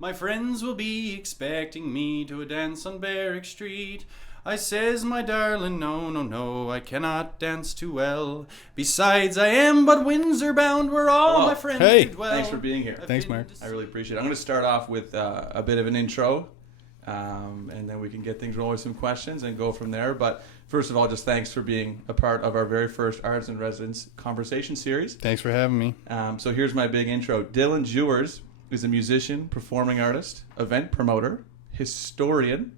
My friends will be expecting me to a dance on Berwick Street. I says, my darling, no, no, no, I cannot dance too well. Besides, I am but Windsor bound, where all my friends do dwell. Thanks for being here. Thanks, Mark. I really appreciate it. I'm going to start off with a bit of an intro, and then we can get things rolling with some questions and go from there. But first of all, just thanks for being a part of our very first Artisan Residents conversation series. Thanks for having me. So here's my big intro. Dylan Jewers is a musician, performing artist, event promoter, historian,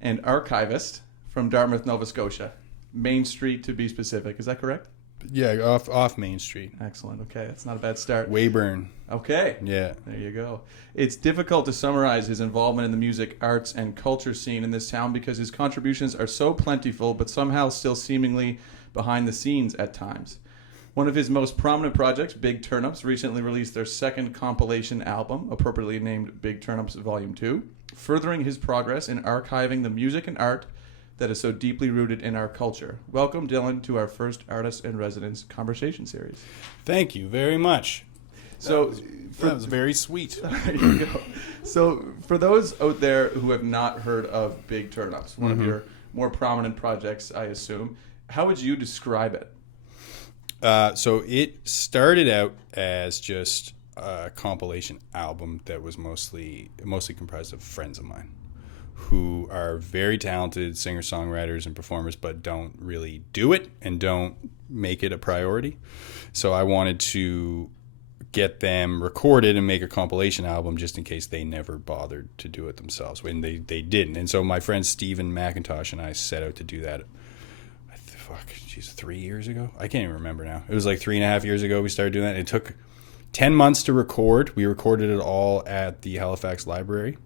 and archivist from Dartmouth, Nova Scotia. Main Street, to be specific. Is that correct? Yeah, off Main Street. Excellent. Okay, that's not a bad start. Weyburn. Okay. Yeah. There you go. It's difficult to summarize his involvement in the music, arts, and culture scene in this town because his contributions are so plentiful, but somehow still seemingly behind the scenes at times. One of his most prominent projects, Big Turnips, recently released their second compilation album, appropriately named Big Turnips Volume 2, furthering his progress in archiving the music and art that is so deeply rooted in our culture. Welcome, Dylan, to our first Artists in Residence conversation series. Thank you very much. So That was very sweet. There you go. So for those out there who have not heard of Big Turnips, one of your more prominent projects, I assume, how would you describe it? So it started out as just a compilation album that was mostly comprised of friends of mine who are very talented singer-songwriters and performers, but don't really do it and don't make it a priority. So I wanted to get them recorded and make a compilation album just in case they never bothered to do it themselves, when they didn't. And so my friend Stephen McIntosh and I set out to do that. 3 years ago? I can't even remember now. It was like 3.5 years ago we started doing that. It took 10 months to record. We recorded it all at the Halifax Library.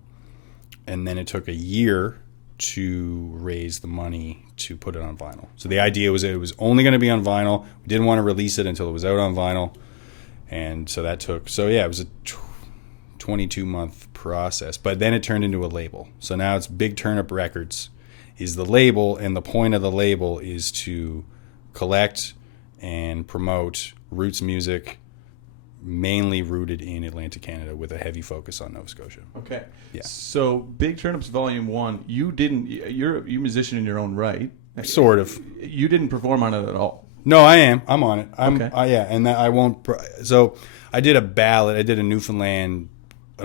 And then it took a year to raise the money to put it on vinyl. So the idea was that it was only going to be on vinyl. We didn't want to release it until it was out on vinyl. And so that took... So yeah, it was a 22-month process. But then it turned into a label. So now it's Big Turnip Records is the label, and the point of the label is to collect and promote roots music, mainly rooted in Atlantic Canada, with a heavy focus on Nova Scotia. Okay. Yeah. So Big Turnips Volume 1, you're a musician in your own right. Sort of. You didn't perform on it at all. No, I am. I'm on it. Okay. Yeah, and I won't... So I did a ballad. I did an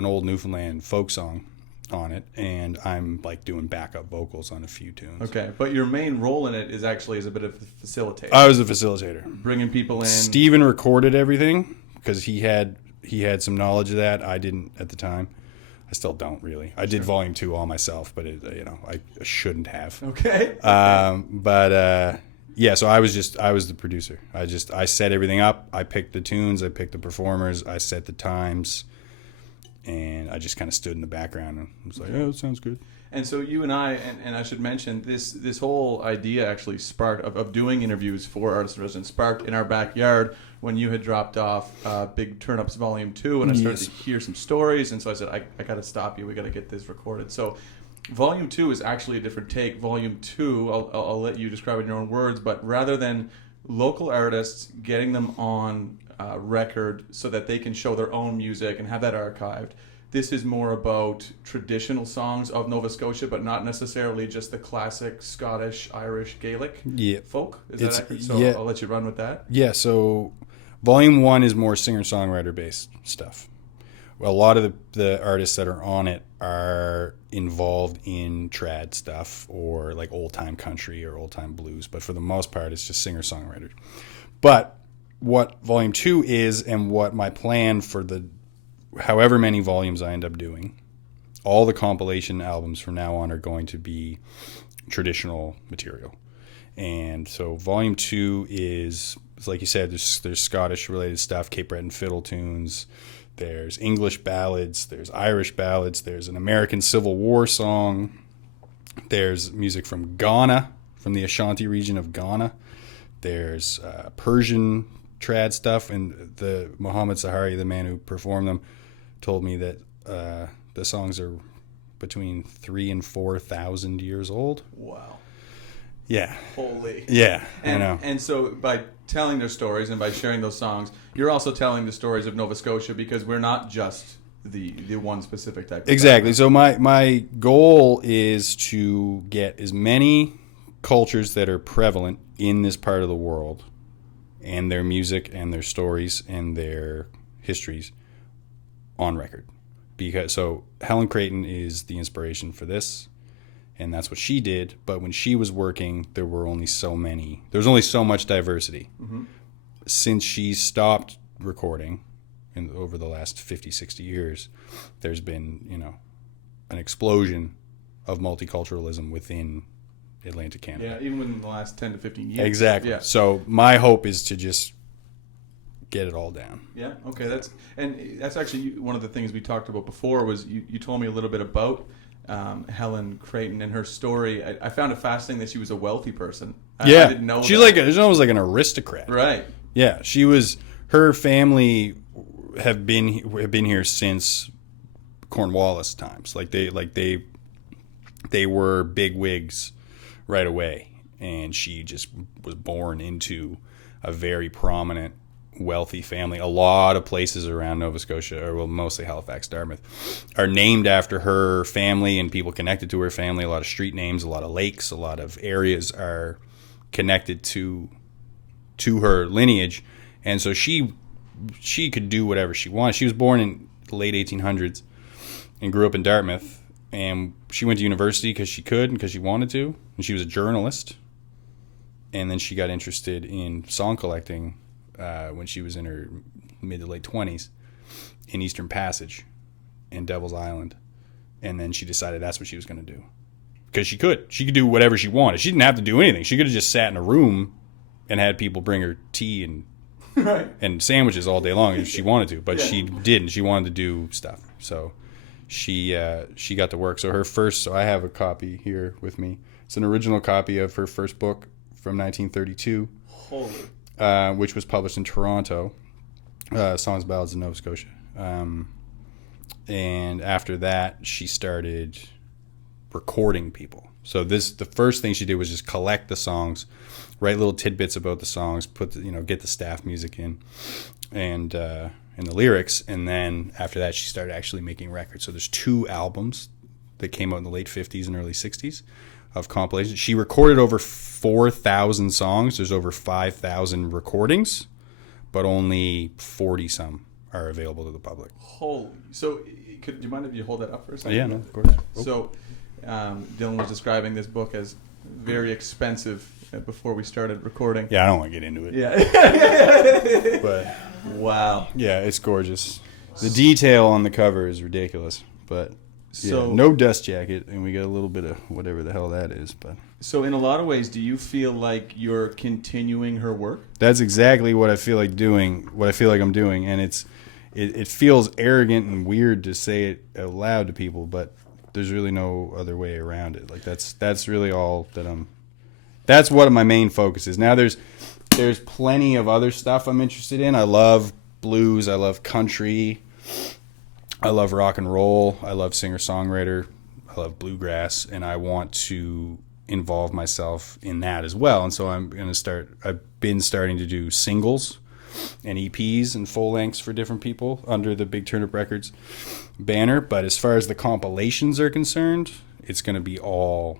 old Newfoundland folk song on it, and I'm like doing backup vocals on a few tunes. Okay, but your main role in it is actually as a bit of a facilitator. I was a facilitator. Bringing people in. Steven recorded everything because he had some knowledge of that. I didn't at the time. I still don't really. I did Volume 2 all myself, but I shouldn't have. Okay. Yeah, so I was the producer. I set everything up. I picked the tunes, I picked the performers, I set the times, and I just kind of stood in the background and was like, "Oh, that sounds good." And so you and I, and I should mention, this whole idea actually sparked of doing interviews for Artists in Residence sparked in our backyard when you had dropped off Big Turnips Volume 2, and I started to hear some stories, and so I said, I got to stop you. We got to get this recorded. So Volume 2 is actually a different take. Volume 2, I'll let you describe it in your own words, but rather than local artists, getting them on record so that they can show their own music and have that archived, this is more about traditional songs of Nova Scotia, but not necessarily just the classic Scottish, Irish, Gaelic folk. Is that accurate? So I'll let you run with that. Yeah, so Volume 1 is more singer-songwriter based stuff. Well, a lot of the artists that are on it are involved in trad stuff or like old-time country or old-time blues, but for the most part it's just singer-songwriters. But what Volume 2 is, and what my plan for the however many volumes I end up doing, all the compilation albums from now on are going to be traditional material. And so Volume 2 is like you said, there's Scottish related stuff, Cape Breton fiddle tunes, there's English ballads, there's Irish ballads, there's an American Civil War song, there's music from Ghana, from the Ashanti region of Ghana, there's Persian trad stuff, and the Muhammad Sahari, the man who performed them, told me that the songs are between 3,000 and 4,000 years old. Wow. Yeah. Holy. Yeah, I know. And so by telling their stories and by sharing those songs, you're also telling the stories of Nova Scotia, because we're not just the one specific type of Exactly. So my goal is to get as many cultures that are prevalent in this part of the world, and their music and their stories and their histories on record. Because so Helen Creighton is the inspiration for this, and that's what she did. But when she was working, there was only so much diversity. Mm-hmm. Since she stopped recording over the last 50, 60 years, there's been, an explosion of multiculturalism within Atlantic Canada. Yeah, even within the last 10 to 15 years. Exactly. Yeah. So my hope is to just get it all down. Yeah. Okay. That's actually one of the things we talked about before. Was you told me a little bit about Helen Creighton and her story. I found it fascinating that she was a wealthy person. I didn't know she's that. she's almost like an aristocrat. Right. Yeah, she was. Her family have been here since Cornwallis times. They were big wigs right away, and she just was born into a very prominent, wealthy family. A lot of places around Nova Scotia, or mostly Halifax, Dartmouth, are named after her family and people connected to her family. A lot of street names, a lot of lakes, a lot of areas are connected to her lineage. And so she could do whatever she wanted. She was born in the late 1800s and grew up in Dartmouth. And she went to university because she could and because she wanted to. And she was a journalist. And then she got interested in song collecting when she was in her mid to late 20s in Eastern Passage and Devil's Island. And then she decided that's what she was going to do. Because she could. She could do whatever she wanted. She didn't have to do anything. She could have just sat in a room and had people bring her tea and right. and sandwiches all day long if she wanted to. But she didn't. She wanted to do stuff. So she got to work. So I have a copy here with me. It's an original copy of her first book from 1932. Holy. Which was published in Toronto. Songs, Ballads in Nova Scotia. And after that, she started recording people. So the first thing she did was just collect the songs, write little tidbits about the songs, get the staff music in, and the lyrics. And then after that, she started actually making records. So there's 2 albums that came out in the late 50s and early 60s of compilations. She recorded over 4,000 songs. There's over 5,000 recordings, but only 40 some are available to the public. Holy! So, do you mind if you hold that up for a second? Yeah, no, of course. So, Dylan was describing this book as very expensive before we started recording. Yeah, I don't want to get into it. Yeah. But wow. Yeah, it's gorgeous. The detail on the cover is ridiculous, but no dust jacket, and we got a little bit of whatever the hell that is. But so, in a lot of ways, do you feel like you're continuing her work? That's exactly what I feel like doing. What I feel like I'm doing, and it feels arrogant and weird to say it out loud to people, but there's really no other way around it. Like that's really all that that's what my main focus is. Now there's plenty of other stuff I'm interested in. I love blues, I love country, I love rock and roll, I love singer-songwriter, I love bluegrass, and I want to involve myself in that as well. And so I've been starting to do singles and EPs and full lengths for different people under the Big Turnip Records banner. But as far as the compilations are concerned, it's going to be all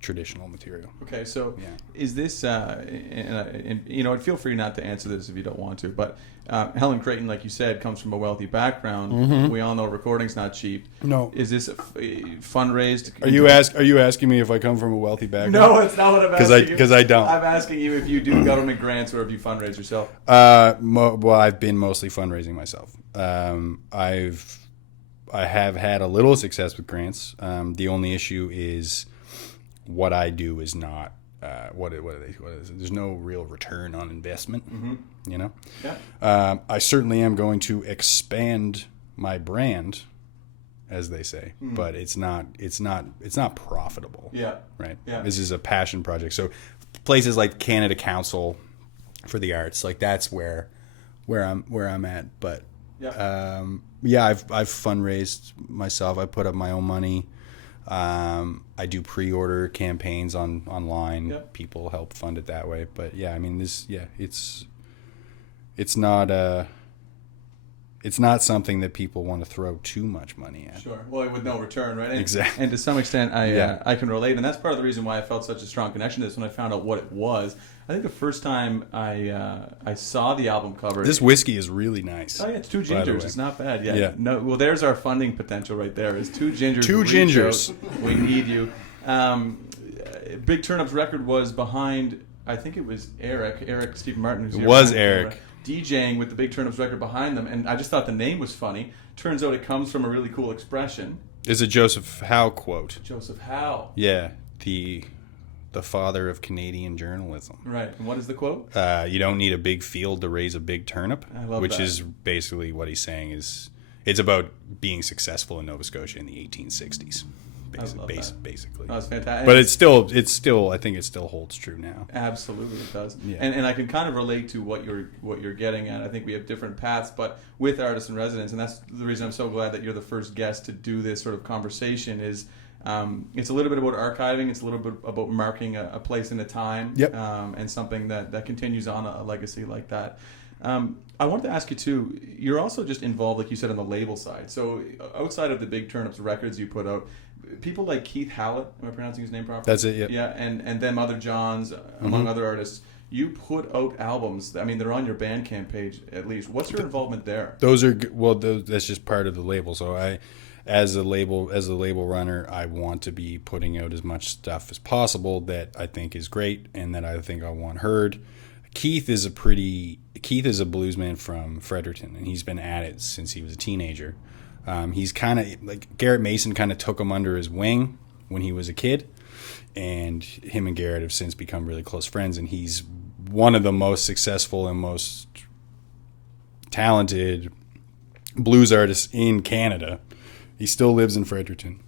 traditional material. Okay, so is this, and feel free not to answer this if you don't want to, but Helen Creighton, like you said, comes from a wealthy background. Mm-hmm. We all know recording's not cheap. No. Is this fundraised? Are you asking me if I come from a wealthy background? No, it's not what I'm asking you. Because I don't. I'm asking you if you do government grants or if you fundraise yourself. Well, I've been mostly fundraising myself. I have had a little success with grants. The only issue is what I do is not what is it? There's no real return on investment. Mm-hmm. Yeah. I certainly am going to expand my brand, as they say, but it's not profitable. Yeah. Right. Yeah. This is a passion project. So places like Canada Council for the Arts, like that's where I'm at. But I've fundraised myself. I put up my own money. I do pre-order campaigns online. Yep. People help fund it that way. But it's not it's not something that people want to throw too much money at. Sure. Well, with no return, right? And, Exactly. And to some extent, Yeah. I can relate, and that's part of the reason why I felt such a strong connection to this when I found out what it was. I think the first time I saw the album cover. This whiskey is really nice. Oh yeah, it's two by the gingers. way. It's not bad. Yeah. Yeah. No. Well, there's our funding potential right there. Is two gingers. Two reach gingers. out. We need you. Big Turnips record was behind. I think it was Eric Stephen Martin. Who's It here was behind the Eric. camera, DJing with the Big Turnips record behind them, and I just thought the name was funny. Turns out it comes from a really cool expression. It's a Joseph Howe quote. Joseph Howe. Yeah, the father of Canadian journalism. Right. And what is the quote? You don't need a big field to raise a big turnip, I love which that. is basically what he's saying is it's about being successful in Nova Scotia in the 1860s, I love that. basically. That's fantastic. But it's still I think it still holds true now. Absolutely, it does. Yeah. And I can kind of relate to what you're getting at. I think we have different paths, but with Artisan Residents, and that's the reason I'm so glad that you're the first guest to do this sort of conversation. Is it's a little bit about archiving. It's a little bit about marking a place in a time. Yep. And something that continues on a legacy like that. I wanted to ask you too. You're also just involved, like you said, on the label side. So outside of the Big Turnips records you put out, people like Keith Hallett, am I pronouncing his name properly? That's it, yep. Yeah, and them other Johns, among other artists. You put out albums. I mean, they're on your Bandcamp page at least. What's your involvement there? That's just part of the label. So as a label runner, I want to be putting out as much stuff as possible that I think is great and that I think I want heard. Keith is a bluesman from Fredericton, and he's been at it since he was a teenager. He's kind of like Garrett Mason kind of took him under his wing when he was a kid, and him and Garrett have since become really close friends, and he's one of the most successful and most talented blues artists in Canada. He still lives in Fredericton.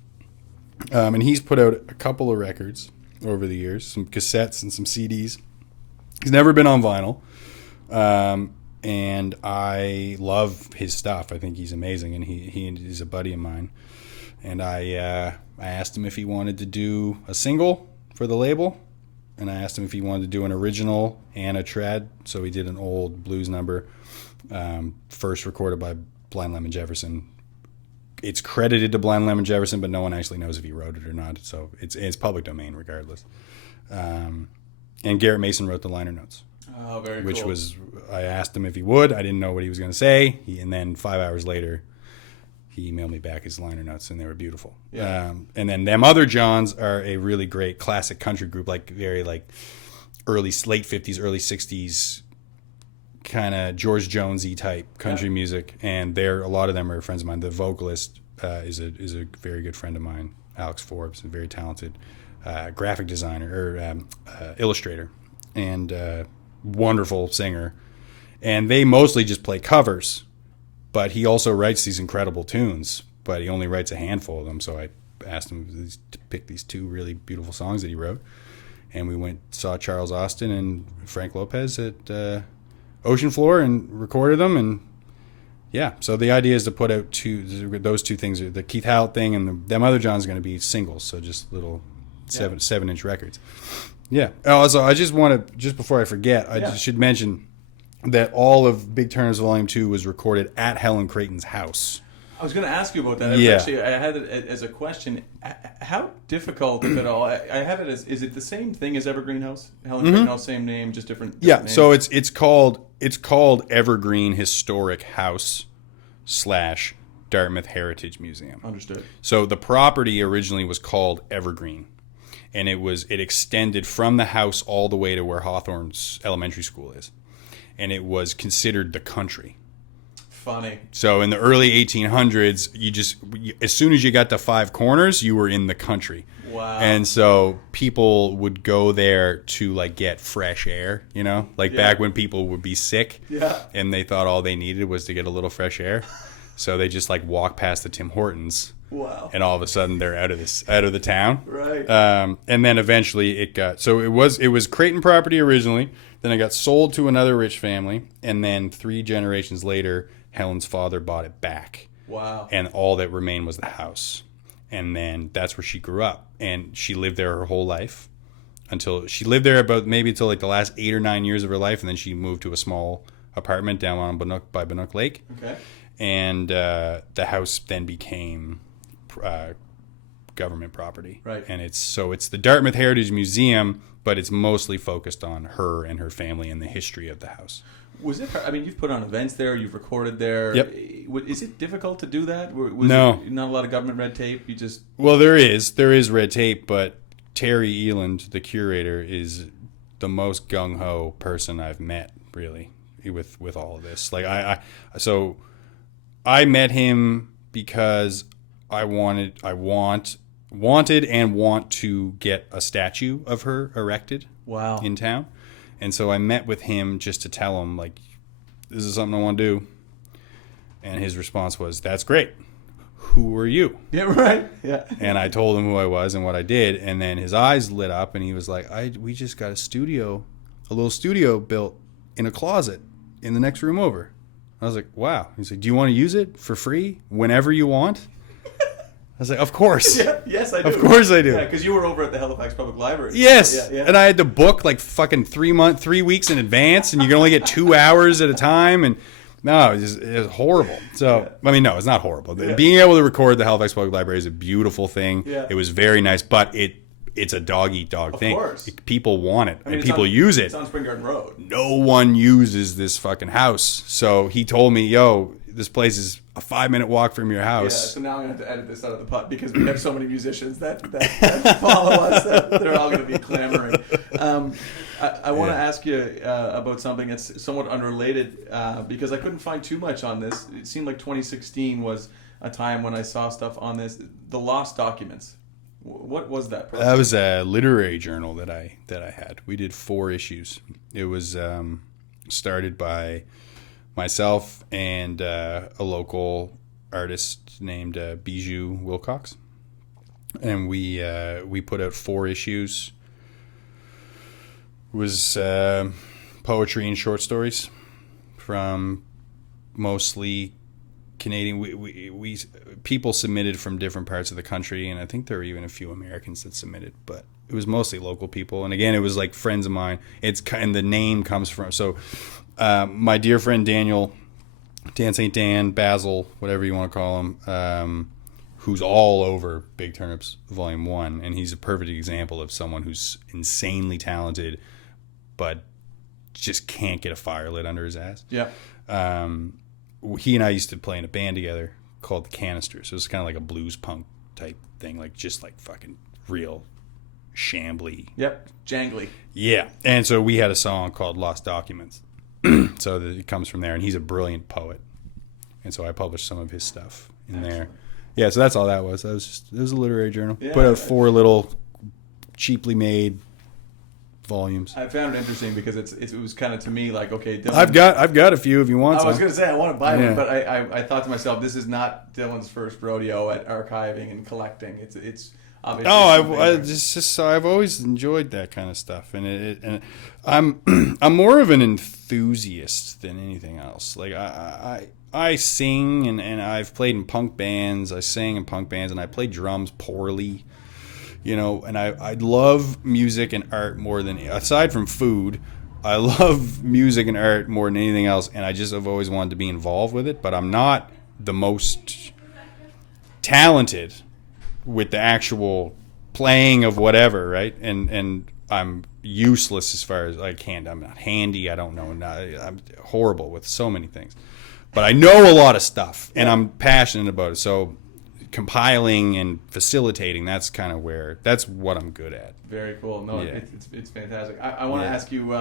And he's put out a couple of records over the years, some cassettes and some CDs. He's never been on vinyl. And I love his stuff. I think he's amazing, and he's a buddy of mine. And I asked him if he wanted to do a single for the label, and I asked him if he wanted to do an original and a trad. So he did an old blues number, first recorded by Blind Lemon Jefferson. It's credited to Blind Lemon Jefferson, but no one actually knows if he wrote it or not. So it's public domain regardless. And Garrett Mason wrote the liner notes. Oh, very Which cool. was, I asked him if he would. I didn't know what he was going to say. And then 5 hours later, he emailed me back his liner notes, and they were beautiful. Yeah. And then them other Johns are a really great classic country group, like very like late 50s, early 60s, kind of George Jonesy type country music. And a lot of them are friends of mine. The vocalist is a very good friend of mine, Alex Forbes, a very talented graphic designer or illustrator, and wonderful singer. And they mostly just play covers, but he also writes these incredible tunes, but he only writes a handful of them. So I asked him to pick these two really beautiful songs that he wrote, and we saw Charles Austin and Frank Lopez at Ocean Floor and recorded them. And yeah, so the idea is to put out those two things, the Keith Hallett thing and them other John's going to be singles, so just little 7-inch records. Yeah. Also, I just want to, just before I forget, I just should mention that all of Big Turnips Volume 2 was recorded at Helen Creighton's house. I was going to ask you about that. Yeah. Actually, I had it as a question. How difficult, if at all? I have it as, is it the same thing as Evergreen House? Helen Creighton House, same name, just different names? So it's called Evergreen Historic House / Dartmouth Heritage Museum. Understood. So the property originally was called Evergreen, and it extended from the house all the way to where Hawthorne's elementary school is, and it was considered the country. Funny. So in the early 1800s, as soon as you got to Five Corners, you were in the country. Wow. And so people would go there to like get fresh air, back when people would be sick. Yeah. And they thought all they needed was to get a little fresh air. So they just like walk past the Tim Hortons. Wow. And all of a sudden they're out of the town. Right. And then eventually it was Creighton property originally. Then it got sold to another rich family, and then 3 generations later, Helen's father bought it back. Wow. And all that remained was the house. And then that's where she grew up, and she lived there her whole life until like the last 8 or 9 years of her life, and then she moved to a small apartment down on by Banook Lake. Okay. and the house then became government property. Right. And it's the Dartmouth Heritage Museum, but it's mostly focused on her and her family and the history of the house. Was it? I mean, you've put on events there. You've recorded there. Yep. Is it difficult to do that? Was No. Not a lot of government red tape. You just. Well, there is red tape, but Terry Eland, the curator, is the most gung ho person I've met, really, with all of this. Like I met him because I want to get a statue of her erected. Wow. In town. And so I met with him just to tell him, like, this is something I want to do. And his response was, that's great. Who are you? Yeah, right. Yeah. And I told him who I was and what I did. And then his eyes lit up and he was like, we just got a little studio built in a closet in the next room over. I was like, wow. He's like, do you want to use it for free whenever you want? I was like, of course. Yeah, yes, I do. Of course I do. Yeah, because you were over at the Halifax Public Library. Yes. Yeah. And I had to book like fucking 3 weeks in advance, and you can only get 2 hours at a time. And no, it was horrible. So, I mean, no, it's not horrible. Yeah. Being able to record the Halifax Public Library is a beautiful thing. Yeah. It was very nice, but it's a dog-eat-dog thing. Of course. People want it, I mean, and people use it. It's on Spring Garden Road. No one uses this fucking house. So he told me, yo, this place is a 5-minute walk from your Yeah, house. so now I'm going to have to edit this out of the pot because we have so many musicians that follow us that they're all going to be clamoring. I want to ask you about something that's somewhat unrelated because I couldn't find too much on this. It seemed like 2016 was a time when I saw stuff on this. The Lost Documents. What was that process? That was a literary journal that I had. We did 4 issues. It was started by myself and a local artist named Bijou Wilcox, and we put out 4 issues. It was poetry and short stories from mostly Canadian. We people submitted from different parts of the country, and I think there were even a few Americans that submitted, but it was mostly local people. And again, it was like friends of mine. And the name comes from my dear friend Dan St. Dan, Basil, whatever you want to call him, who's all over Big Turnips Volume 1, and he's a perfect example of someone who's insanely talented, but just can't get a fire lit under his ass. Yeah. He and I used to play in a band together called The Canisters. So it was kind of like a blues punk type thing, like just like fucking real shambly. Yep. Jangly. Yeah. And so we had a song called Lost Documents. So it comes from there, and he's a brilliant poet. And so I published some of his stuff in there. Yeah, so that's all that was. It was a literary journal. Yeah. Put out 4 little cheaply made volumes. I found it interesting because it was kind of to me like, okay, Dylan, I've got a few if you want. I was going to say I want to buy Yeah. one, but I thought to myself, this is not Dylan's first rodeo at archiving and collecting. It's obviously. Oh, I've always enjoyed that kind of stuff, and I'm more of an enthusiast than anything else. Like I sing and I've played in punk bands. I sang in punk bands, and I play drums poorly. You know, and I love music and art more than, aside from food, I love music and art more than anything else, and I just have always wanted to be involved with it, but I'm not the most talented with the actual playing of whatever, right? And I'm useless as far as I'm not handy, I don't know, I'm horrible with so many things. But I know a lot of stuff, and I'm passionate about it, so compiling and facilitating, that's what I'm good at. Very cool. No, Yeah. it's fantastic. I want to ask you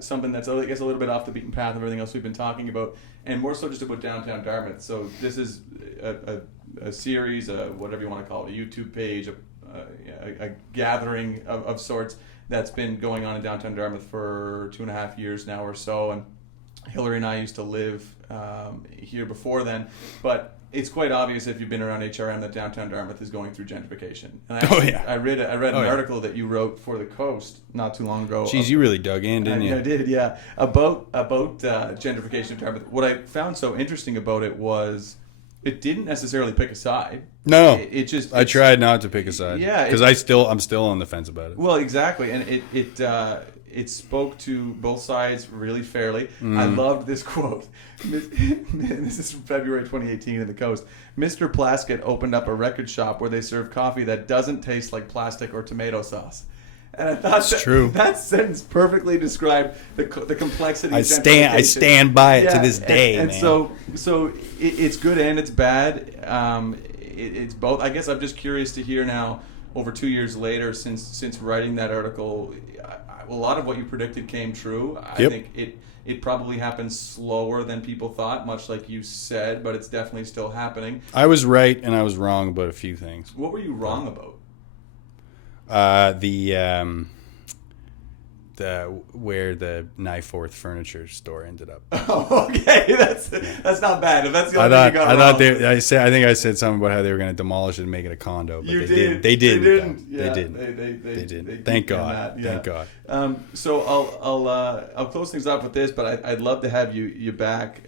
something that's, I guess, a little bit off the beaten path of everything else we've been talking about, and more so just about downtown Dartmouth. So this is a series, whatever you want to call it, a YouTube page, a gathering of sorts that's been going on in downtown Dartmouth for 2.5 years now or so, and Hillary and I used to live here before then, but it's quite obvious if you've been around HRM that downtown Dartmouth is going through gentrification. And I read an article that you wrote for the Coast not too long ago. Jeez, you really dug in, didn't you? I did, yeah. About gentrification of Dartmouth. What I found so interesting about it was it didn't necessarily pick a side. No, I tried not to pick a side. Yeah, because I'm still on the fence about it. Well, exactly, and it spoke to both sides really fairly. I loved this quote. This is from February 2018 in the Coast. Mr. Plaskett opened up a record shop where they serve coffee that doesn't taste like plastic or tomato sauce. And I thought that sentence perfectly described the complexity. I stand by it to this day, and man. So it's good and it's bad. It's both. I guess I'm just curious to hear now, over 2 years later, since writing that article, a lot of what you predicted came true. I think it probably happened slower than people thought, much like you said, but it's definitely still happening. I was right and I was wrong about a few things. What were you wrong about? Where the Knife-Forth furniture store ended up. Oh, okay, that's not bad. If that's the only thing you got wrong. I think I said something about how they were going to demolish it and make it a condo, but they didn't. They didn't. Thank God. Thank God. So I'll close things off with this, but I'd love to have you back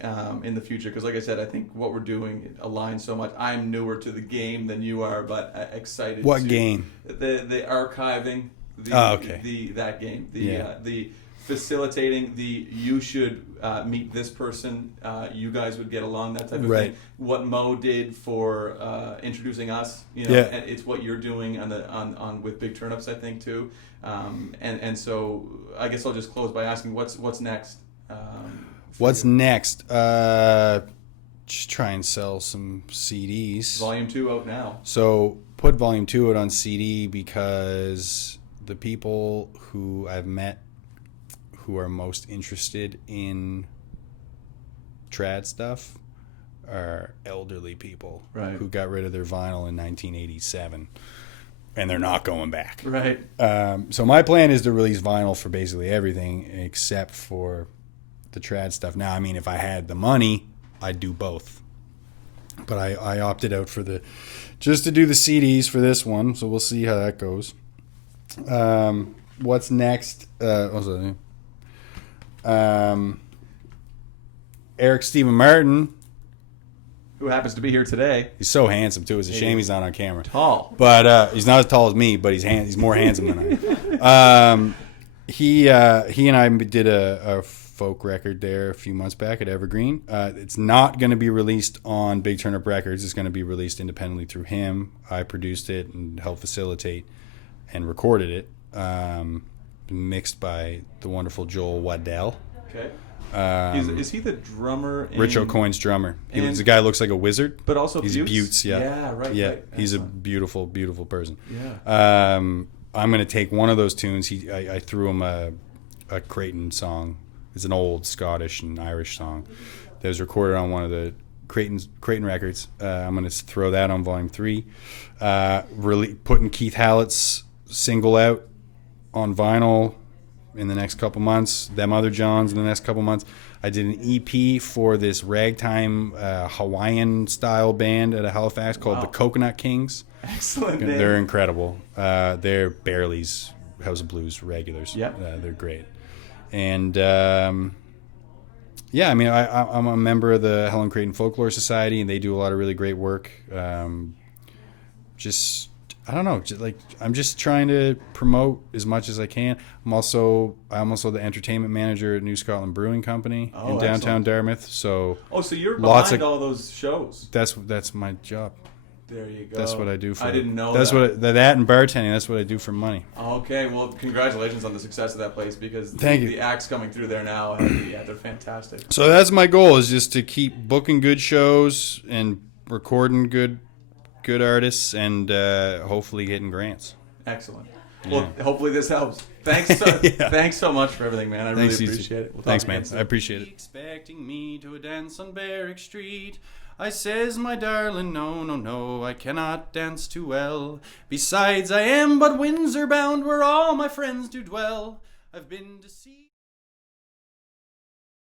in the future, because like I said, I think what we're doing aligns so much. I'm newer to the game than you are, but excited. What game? The archiving. That game. The facilitating. You should meet this person. You guys would get along. That type of thing. What Mo did for introducing us. And it's what you're doing on with Big Turnips, I think, too. And so I guess I'll just close by asking what's next. What's next? Just try and sell some CDs. Volume 2 out now. So put Volume 2 out on CD because the people who I've met who are most interested in trad stuff are elderly people who got rid of their vinyl in 1987 and they're not going back. Right. So my plan is to release vinyl for basically everything except for the trad stuff. Now, I mean, if I had the money, I'd do both. But I opted out for just to do the CDs for this one, so we'll see how that goes. What's next? Eric Stephen Martin, who happens to be here today. He's so handsome too. It's a shame he's not on camera. Tall, but he's not as tall as me. But he's more handsome than I am. He and I did a folk record there a few months back at Evergreen. It's not going to be released on Big Turnip Records. It's going to be released independently through him. I produced it and helped facilitate and recorded it. Mixed by the wonderful Joel Waddell. Okay. Is he the drummer? Rich O'Coin's drummer. He's a guy who looks like a wizard. But also he's Buttes. Yeah, right. Yeah, right. He's a beautiful, beautiful person. Yeah. I'm going to take one of those tunes. I threw him a Creighton song. It's an old Scottish and Irish song that was recorded on one of the Creighton records. I'm going to throw that on Volume 3. Really putting Keith Hallett's single out on vinyl in the next couple months. Them Other Johns in the next couple months. I did an EP for this ragtime Hawaiian style band out of Halifax called the Coconut Kings. Excellent. They're incredible. They're Barely's House of Blues regulars. Yeah, they're great. And I'm a member of the Helen Creighton Folklore Society, and they do a lot of really great work. I don't know. I'm just trying to promote as much as I can. I'm also the entertainment manager at New Scotland Brewing Company in downtown Dartmouth. So you're behind all those shows. That's my job. There you go. That's what I do for. I didn't know that and bartending. That's what I do for money. Okay, well, congratulations on the success of that place, because the acts coming through there now, they're fantastic. So that's my goal, is just to keep booking good shows and recording good artists and hopefully getting grants. Excellent. Well, hopefully this helps. Thanks so much for everything, man. I really appreciate it. Thanks, man. I appreciate it. Expecting me to a dance on Berwick Street, I says, my darling, no, no, no, I cannot dance too well. Besides, I am but Windsor bound, where all my friends do dwell. I've been to see